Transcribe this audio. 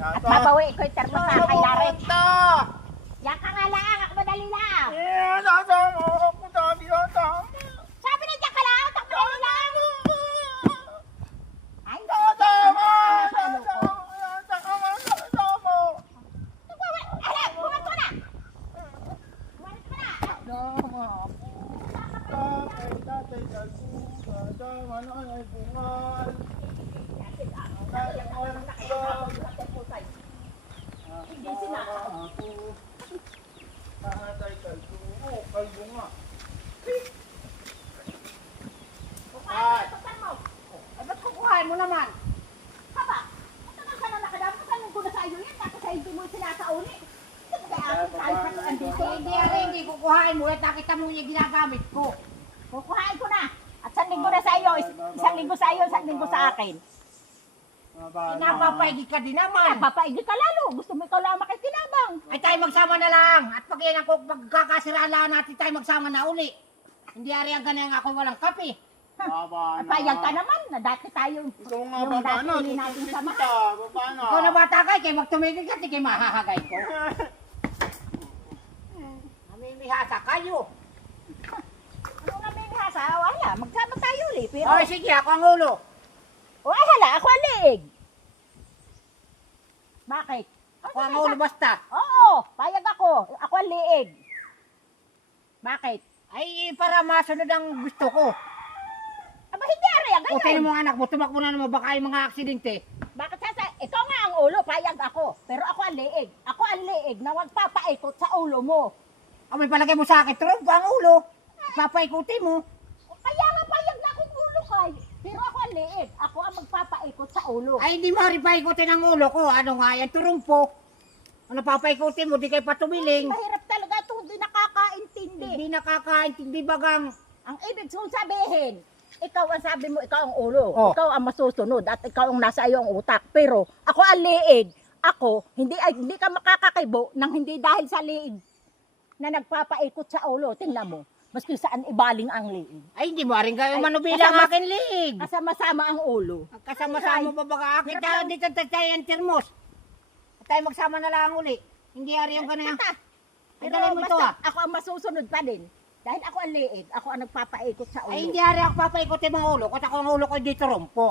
At mabawi ko yung termo sa kay Larek. Ito! Yan ka nga lang, ako madali lang. Nasama ako dati nasama. Sabi na diyan ka lang, ako madali lang. Ay, Nasama! ala, bumat ko na. Bumat ko na. Tatay kalsuga, sama na ay bungal. Hindi sinaka. Tatay kalsuga, kalbunga. Buksan mo. Ay, ba't kukuhain mo naman? Haba, matagal ka na nakadami. Kasanin ko na sa iyo yan. Tapos sa hindi mo sinasauli. Hindi kukuhain mo. At nakita mo yung ginagamit ko. Kukuhain ko na. At 1 linggo na sa iyo. 1 linggo sa iyo, 1 linggo sa akin. Pinapapaigid ka din naman. Papaigil ka lalo. Gusto mo ikaw lang makikinabang. Ay tayo magsama na lang. At pag yan ako, pagkakasirala natin tayo magsama na uli. Hindi ari ang ganyan ako walang kape. Payag ka naman na dati tayo. Ikaw nga, Yung baba dati na. huli natin sa Kita, baba na. Ikaw na bata ka, kaya magtumigil ka, kaya mahahagay ko. Namimihasa kayo. Ano nga may hasa? Wala. Magsama tayo ulit. Pero, O sige, ako ang ulo. ay hala. Ako ang liig. Bakit? Ako ang ulo basta. Oo. Payag ako. Ako ang liig. Bakit? Ay, para masunod ang gusto ko. Aba, hindi ari ang O tayo ganyan. mga anak mo, tumakbo na naman baka yung mga aksidente. Bakit sasa? Ikaw nga ang ulo. Payag ako. Pero ako ang liig. Ako ang liig na magpapaikot sa ulo mo. O may palagay mo sa akin, trump ang ulo. Papaikuti mo. Kaya nga payag na akong ulo kay. Pero ako ang liig. Ako ang magpapaikot sa ulo. Ay, hindi mo rin paikutin ang ulo ko. Ano nga yan, turumpo. Ano papaikutin mo, di kayo patumiling. Mahirap talaga ito. Hindi nakakaintindi. Hindi nakakaintindi bagang. Ang ibig kong sabihin, ikaw ang sabi mo, ikaw ang ulo. Oh. Ikaw ang masusunod at ikaw ang nasa iyo ang utak. Pero ako ang liig. Ako, hindi ka makakakibo nang hindi dahil sa liig na nagpapaikot sa ulo. Tingnan mo. Maski saan ibaling ang liig. Ay, hindi mo rin kayo Ay, manubilang kasama- akin liig. Kasama-sama ang ulo. Kasama-sama ba baga akin tayo dito tayo ang termos. At tayo magsama na lang uli. Hindi ari yung ganyan. Tata, Ay, pero dali mo ito, basta ako ang masusunod pa din. Dahil ako ang liig. Ako ang nagpapaikot sa ulo. Ay, hindi ari ako papaikutin mga ulo. Kasi ako ang ulo ko dito rumpo.